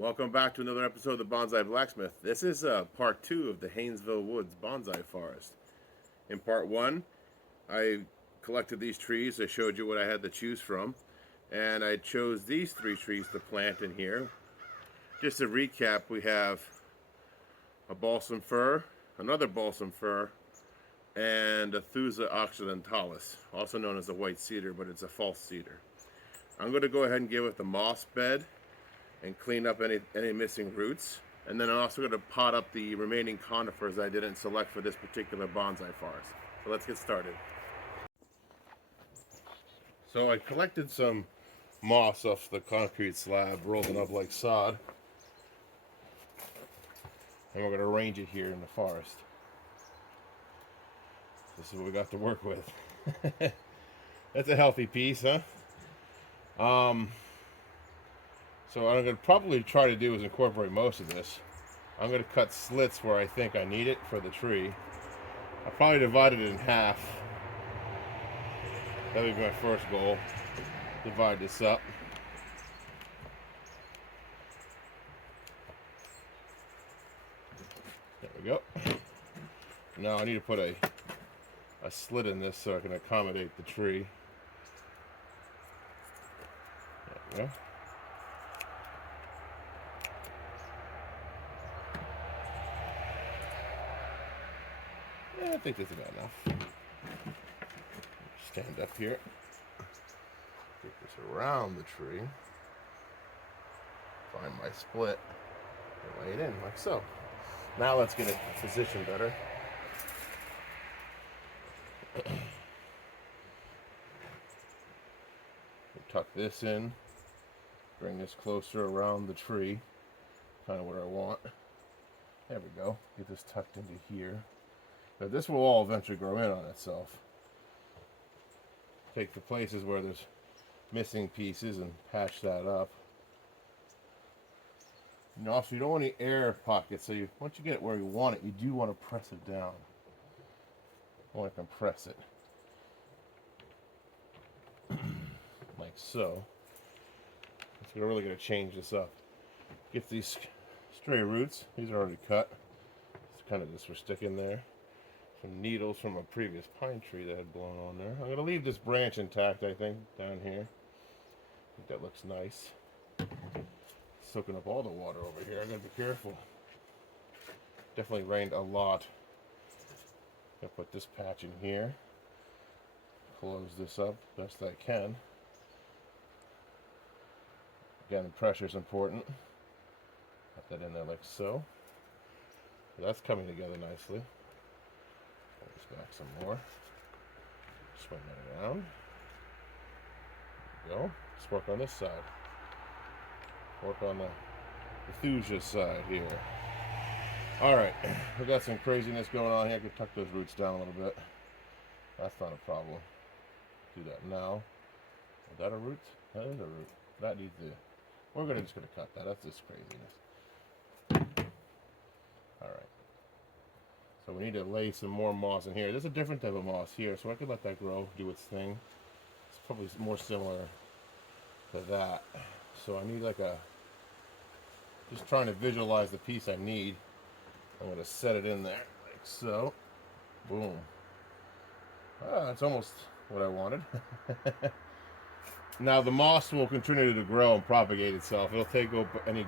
Welcome back to another episode of the Bonsai Blacksmith. This is part two of the Haynesville Woods Bonsai Forest. In part one, I collected these trees. I showed you what I had to choose from. And I chose these three trees to plant in here. Just to recap, we have a balsam fir, another balsam fir, and a Thusa occidentalis, also known as a white cedar, but it's a false cedar. I'm going to go ahead and give it the moss bed and clean up any missing roots. And then I'm also going to pot up the remaining conifers I didn't select for this particular bonsai forest. So let's get started. So I collected some moss off the concrete slab, rolled it up like sod. And we're going to arrange it here in the forest. This is what we got to work with. That's a healthy piece, huh? So what I'm going to probably try to do is incorporate most of this. I'm going to cut slits where I think I need it for the tree. I'll probably divide it in half. That'll be my first goal. Divide this up. There we go. Now I need to put a slit in this so I can accommodate the tree. There we go. I think that's about enough. Stand up here. Take this around the tree. Find my split. And lay it in like so. Now let's get it positioned better. Tuck this in. Bring this closer around the tree. Kind of what I want. There we go. Get this tucked into here. Now this will all eventually grow in on itself. Take the places where there's missing pieces and patch that up. And also, you don't want any air pockets, so once you get it where you want it, you do want to press it down. You want to compress it. Like so. It's really going to change this up. Get these stray roots. These are already cut. It's kind of just for sticking there. Some needles from a previous pine tree that had blown on there. I'm going to leave this branch intact, I think, down here. I think that looks nice. Soaking up all the water over here. I got to be careful. Definitely rained a lot. I'm going to put this patch in here. Close this up best I can. Again, the pressure is important. Put that in there like so. That's coming together nicely. Pull this back some more. Swing that around. There we go. Let's work on this side. Work on the Thusa side here. Alright, we got some craziness going on here. I can tuck those roots down a little bit. That's not a problem. Do that now. Is that a root? That is a root. That needs to... We're just going to cut that. That's just craziness. Alright. So we need to lay some more moss in here. There's a different type of moss here, so I could let that grow, do its thing. It's probably more similar to that. So I need like a... Just trying to visualize the piece I need. I'm going to set it in there, like so. Boom. Ah, that's almost what I wanted. Now the moss will continue to grow and propagate itself. It'll take up any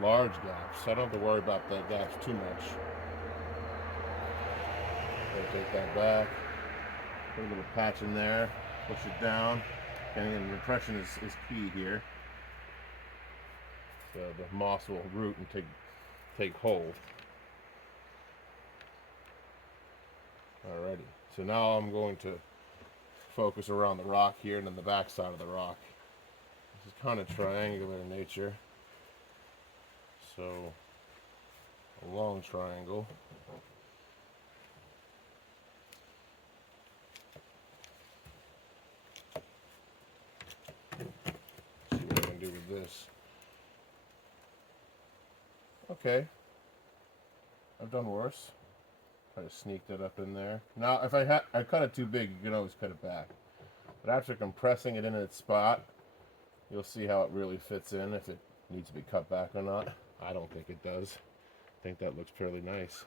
large gaps. So I don't have to worry about the gaps too much. I'll take that back. Put a little patch in there. Push it down. And the impression is key here. So the moss will root and take hold. Alrighty. So now I'm going to focus around the rock here and then the back side of the rock. This is kind of triangular in nature. So a long triangle. See what I can do with this. Okay. I've done worse. Try to sneak that up in there. Now, if I cut it too big, you can always cut it back. But after compressing it in its spot, you'll see how it really fits in. If it needs to be cut back or not. I don't think it does. I think that looks fairly nice.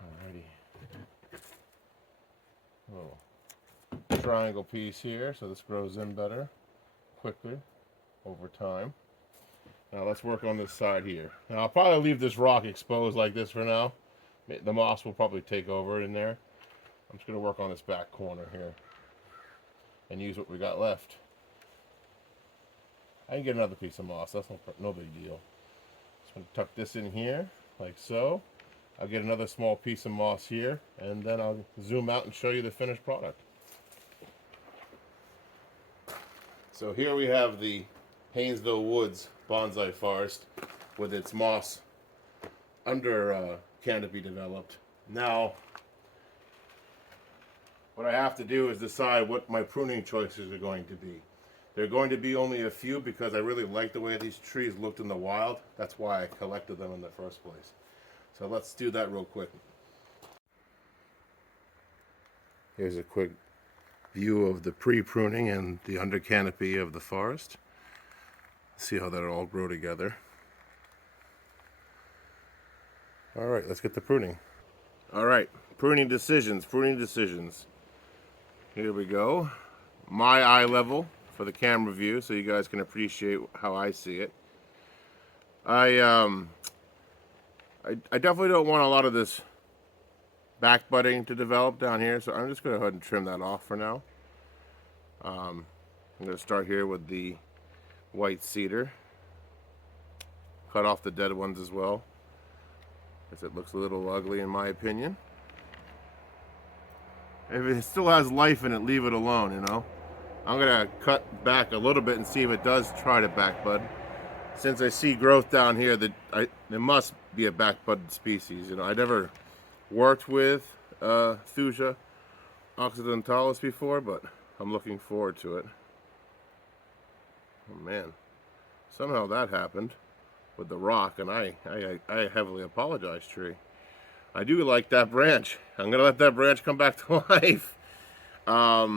Alrighty. Little triangle piece here, so this grows in better, quickly, over time. Now let's work on this side here. Now I'll probably leave this rock exposed like this for now. The moss will probably take over in there. I'm just going to work on this back corner here and use what we got left. I can get another piece of moss. That's no big deal. Just going to tuck this in here like so. I'll get another small piece of moss here, and then I'll zoom out and show you the finished product. So here we have the Haynesville Woods bonsai forest with its moss under canopy developed. Now, what I have to do is decide what my pruning choices are going to be. They're going to be only a few because I really like the way these trees looked in the wild. That's why I collected them in the first place. So let's do that real quick. Here's a quick view of the pre-pruning and the under canopy of the forest. See how that all grow together. All right, let's get the pruning. All right, pruning decisions. Here we go. My eye level for the camera view so you guys can appreciate how I see it. I definitely don't want a lot of this back budding to develop down here, so I'm just going to go ahead and trim that off for now. I'm going to start here with the white cedar. Cut off the dead ones as well, because it looks a little ugly in my opinion. If it still has life in it, leave it alone, you know. I'm going to cut back a little bit and see if it does try to back bud. Since I see growth down here, there must be a back bud species. You know, I never worked with Thuja occidentalis before, but I'm looking forward to it. Oh man, somehow that happened with the rock, and I heavily apologize, tree. I do like that branch. I'm gonna let that branch come back to life. I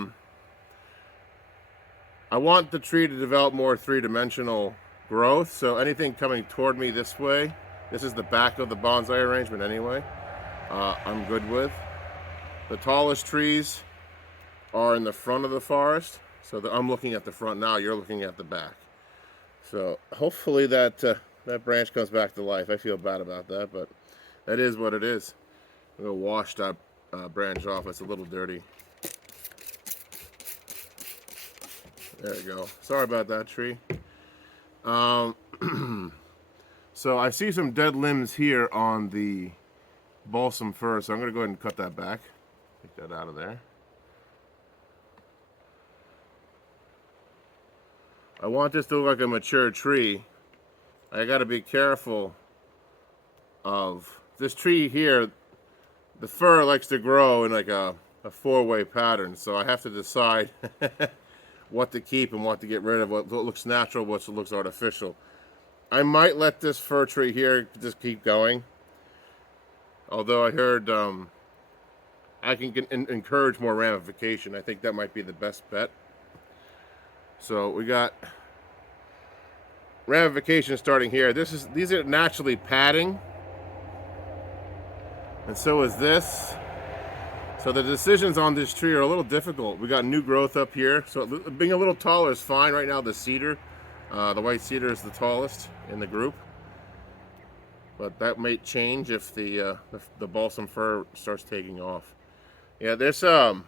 want the tree to develop more three-dimensional growth, so anything coming toward me this way, this is the back of the bonsai arrangement anyway, I'm good with. The tallest trees are in the front of the forest, so I'm looking at the front now, you're looking at the back. So hopefully that that branch comes back to life. I feel bad about that, but that is what it is. I'm going to wash that branch off. It's a little dirty. There we go. Sorry about that, tree. So I see some dead limbs here on the balsam fir, so I'm going to go ahead and cut that back. Take that out of there. I want this to look like a mature tree. I got to be careful of this tree here. The fir likes to grow in like a four-way pattern, so I have to decide what to keep and what to get rid of, what looks natural, what looks artificial. I might let this fir tree here just keep going. Although I heard I can encourage more ramification. I think that might be the best bet. So we got ramification starting here. These are naturally padding, and so is this. So the decisions on this tree are a little difficult. We got new growth up here, so being a little taller is fine. Right now the cedar, the white cedar is the tallest in the group, but that may change if the balsam fir starts taking off. Yeah, there's I'm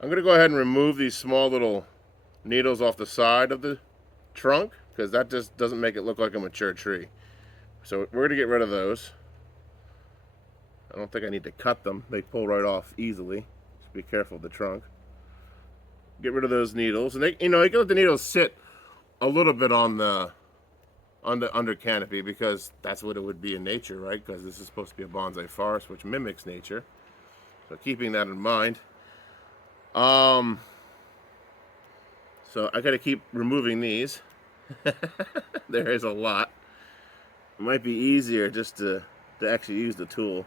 gonna go ahead and remove these small little needles off the side of the trunk, because that just doesn't make it look like a mature tree. So we're gonna get rid of those. I don't think I need to cut them. They pull right off easily. Just be careful of the trunk. Get rid of those needles, and you can let the needles sit a little bit on the under canopy, because that's what it would be in nature, right? Because this is supposed to be a bonsai forest, which mimics nature. So keeping that in mind. So I got to keep removing these. There is a lot. It might be easier just to actually use the tool.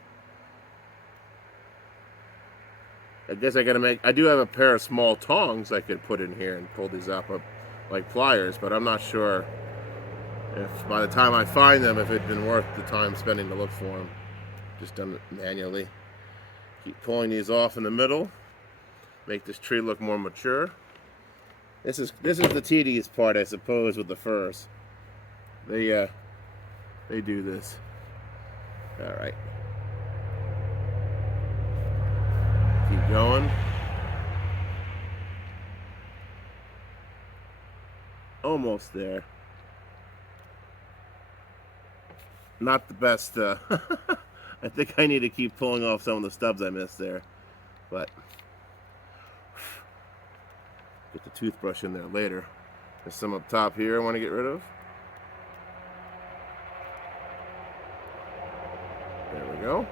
I guess I do have a pair of small tongs I could put in here and pull these up like pliers, but I'm not sure if by the time I find them, if it'd been worth the time spending to look for them. Just done it manually. Keep pulling these off in the middle. Make this tree look more mature. This is the tedious part, I suppose, with the firs. They do this. All right. Keep going. Almost there. Not the best. I think I need to keep pulling off some of the stubs I missed there. But get the toothbrush in there later. There's some up top here I want to get rid of. There we go.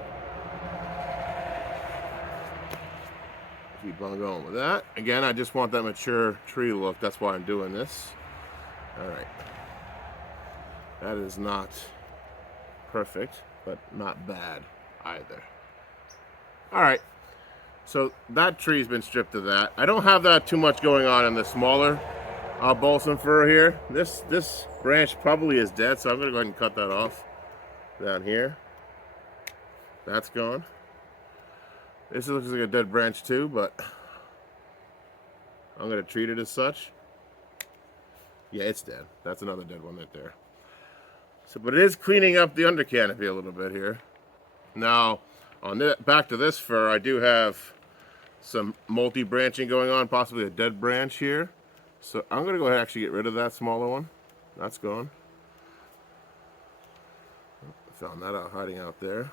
Keep on going with that. Again, I just want that mature tree look. That's why I'm doing this. All right. That is not perfect, but not bad either. All right. So that tree's been stripped of that. I don't have that too much going on in the smaller balsam fir here. This branch probably is dead, so I'm going to go ahead and cut that off down here. That's gone. This looks like a dead branch too, but I'm going to treat it as such. Yeah, it's dead. That's another dead one right there. So, but it is cleaning up the under canopy a little bit here. Now, back to this fir, I do have some multi-branching going on, possibly a dead branch here. So I'm going to go ahead and actually get rid of that smaller one. That's gone. Found that out hiding out there.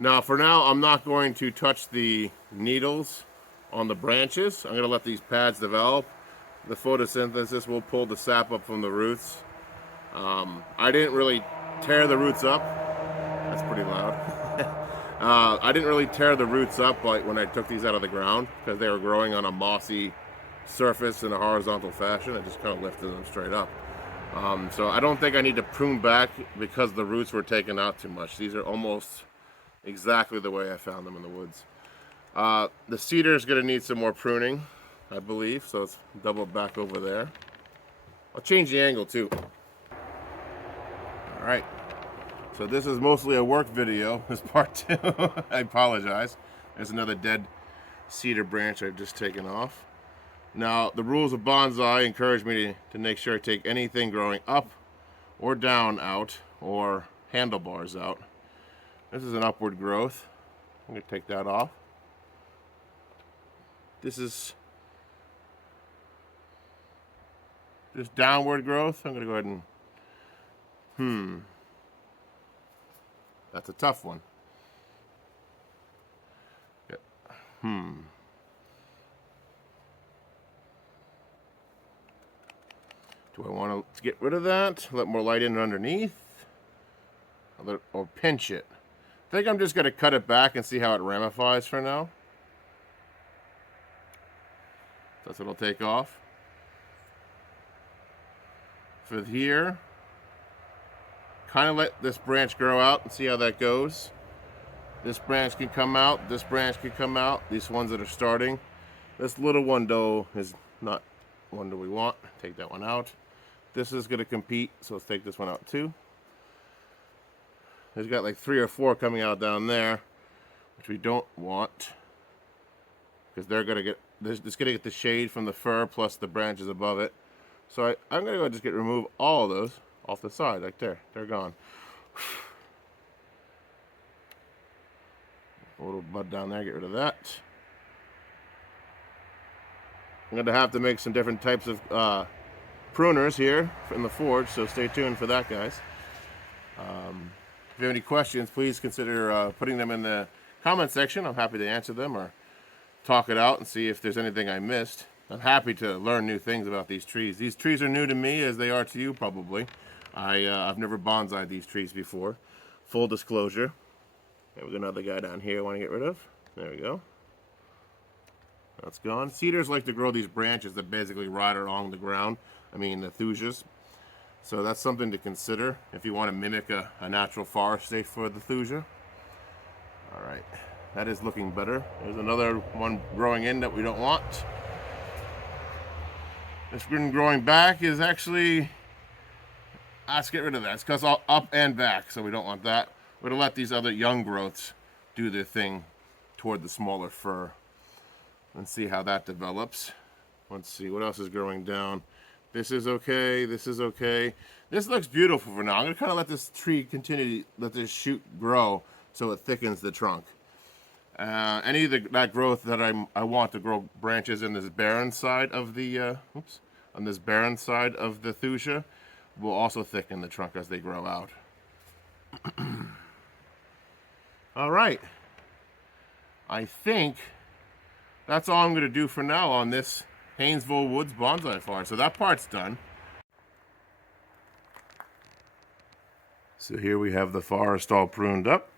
Now, for now, I'm not going to touch the needles on the branches. I'm going to let these pads develop. The photosynthesis will pull the sap up from the roots. I didn't really tear the roots up. That's pretty loud. I didn't really tear the roots up like when I took these out of the ground because they were growing on a mossy surface in a horizontal fashion. I just kind of lifted them straight up. So I don't think I need to prune back because the roots were taken out too much. These are almost exactly the way I found them in the woods. The cedar is going to need some more pruning, I believe, so let's double back over there. I'll change the angle too. All right. So this is mostly a work video. This part 2. I apologize. There's another dead cedar branch I've just taken off. Now, the rules of bonsai encourage me to make sure I take anything growing up or down out, or handlebars out. This is an upward growth. I'm going to take that off. This is just downward growth. I'm going to go ahead and that's a tough one. Yeah. Do I want to get rid of that? Let more light in underneath? Or pinch it? I think I'm just going to cut it back and see how it ramifies for now. That's what it'll take off. For here, kind of let this branch grow out and see how that goes. This branch can come out, this branch can come out, these ones that are starting. This little one though is not one that we want. Take that one out. This is going to compete, so let's take this one out too. There's got like 3 or 4 coming out down there, which we don't want, because they're going to get, it's going to get the shade from the fir plus the branches above it. So I'm going to go just remove all of those off the side, like there. They're gone. A little bud down there, get rid of that. I'm going to have to make some different types of pruners here in the forge, so stay tuned for that, guys. If you have any questions, please consider putting them in the comment section. I'm happy to answer them or talk it out and see if there's anything I missed. I'm happy to learn new things about these trees. These trees are new to me, as they are to you probably. I've never bonsaied these trees before. Full disclosure. There we got another guy down here I want to get rid of. There we go. That's gone. Cedars like to grow these branches that basically ride along the ground. I mean, the thujas. So that's something to consider if you want to mimic a natural forest state for the thuja. All right. That is looking better. There's another one growing in that we don't want. This been growing back is actually, let's get rid of that. It's because all up and back, so we don't want that. We're gonna let these other young growths do their thing toward the smaller fir. Let's see how that develops. Let's see what else is growing down. This is okay. This is okay. This looks beautiful for now. I'm gonna kind of let this tree continue, let this shoot grow so it thickens the trunk. Any of that growth that I want to grow branches in this barren side of the on this barren side of the thuja will also thicken the trunk as they grow out. All right. I think that's all I'm going to do for now on this Haynesville Woods bonsai farm. So that part's done. So here we have the forest all pruned up.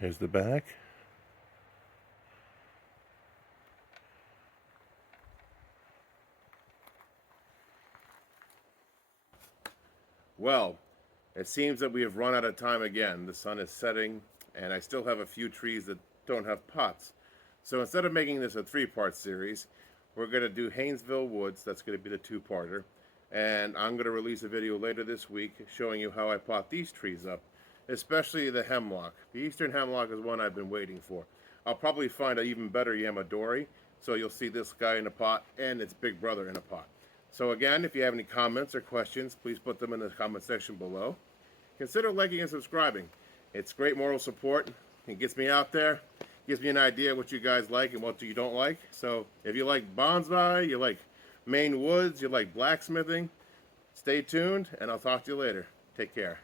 Here's the back. Well, it seems that we have run out of time again. The sun is setting, and I still have a few trees that don't have pots. So instead of making this a three-part series, we're going to do Haynesville Woods. That's going to be the two-parter. And I'm going to release a video later this week showing you how I pot these trees up, especially the hemlock. The eastern hemlock is one I've been waiting for. I'll probably find an even better Yamadori, so you'll see this guy in a pot and its big brother in a pot. So again, if you have any comments or questions, please put them in the comment section below. Consider liking and subscribing. It's great moral support. It gets me out there, gives me an idea what you guys like and what you don't like. So if you like bonsai, you like Maine woods, you like blacksmithing, stay tuned, and I'll talk to you later. Take care.